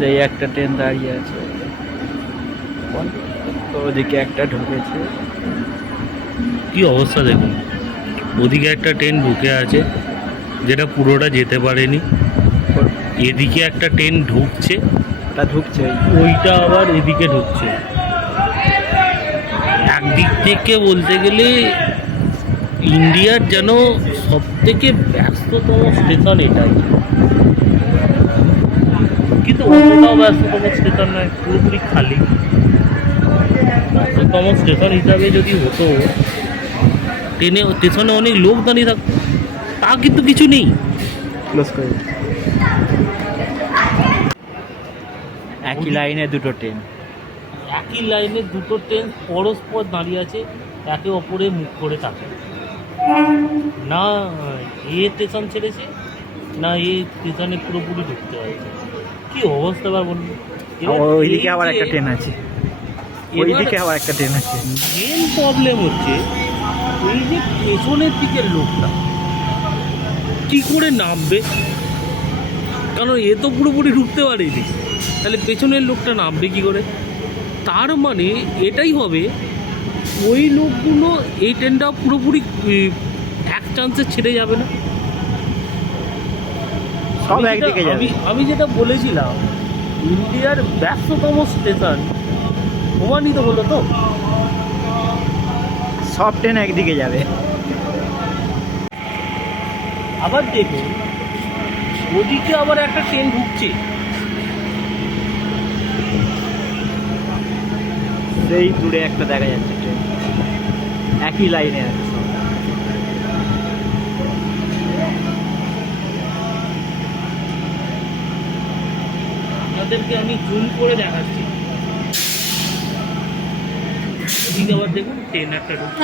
সেই একটা ট্রেন দাঁড়িয়ে আছে, তো ওদিকে একটা ঢুকেছে। কি অবস্থা দেখুন, ওদিকে একটা ট্রেন ঢুকে আছে যেটা পুরোটা যেতে পারেনি, এদিকে একটা ট্রেন ঢুকছে, তা ঢুকছে। ওইটা আবার এদিকে ঢুকছে। একদিক থেকে বলতে গেলে ইন্ডিয়ার যেন সব থেকে ব্যস্ততম স্টেশন এটাই, কিন্তু অতটাও ব্যস্ততম স্টেশন নয়, পুরোপুরি খালি। ব্যস্ততম স্টেশন হিসাবে যদি হতো, ট্রেনে স্টেশনে অনেক লোক দাঁড়িয়ে থাকতো, তা কিন্তু কিছু নেই। ক্লোজ করে একই লাইনে দুটো ট্রেন, একই লাইনে দুটো ট্রেন পরস্পর দাঁড়িয়ে আছে, একে অপরে মুখ করে থাকে। না এ স্টেশন ছেড়েছে, না এ স্টেশনে পুরোপুরি ঢুকতে হয়েছে। কি অবস্থা এবার বলুন। ওইদিকে আবার একটা ট্রেন আছে, ওইদিকে আবার একটা ট্রেন আছে। মেন প্রবলেম হচ্ছে এই যে পেছনের দিকের লোকটা কি করে নামবে, কারণ এ তো পুরোপুরি ঢুকতে পারেনি, তাহলে পেছনের লোকটা নামবে কি করে? তার মানে এটাই হবে, ওই লোকগুলো এই ট্রেনটা পুরোপুরি এক চান্সে ছেড়ে যাবে না। সব একদিকে যাবে। আমি যেটা বলেছিলাম, ইন্ডিয়ার ব্যস্ততম স্টেশন প্রমাণিত হলো তো। সব ট্রেন একদিকে যাবে। আবার দেখুন, ওদিকে আবার একটা ট্রেন ঢুকছে, সেই দূরে একটা দেখা যাচ্ছে ট্রেন, একই লাইনে আছে সব। আপনাদেরকে আমি জুম করে দেখাচ্ছি। ওদিকে আবার দেখুন ট্রেন একটা ঢুকছে।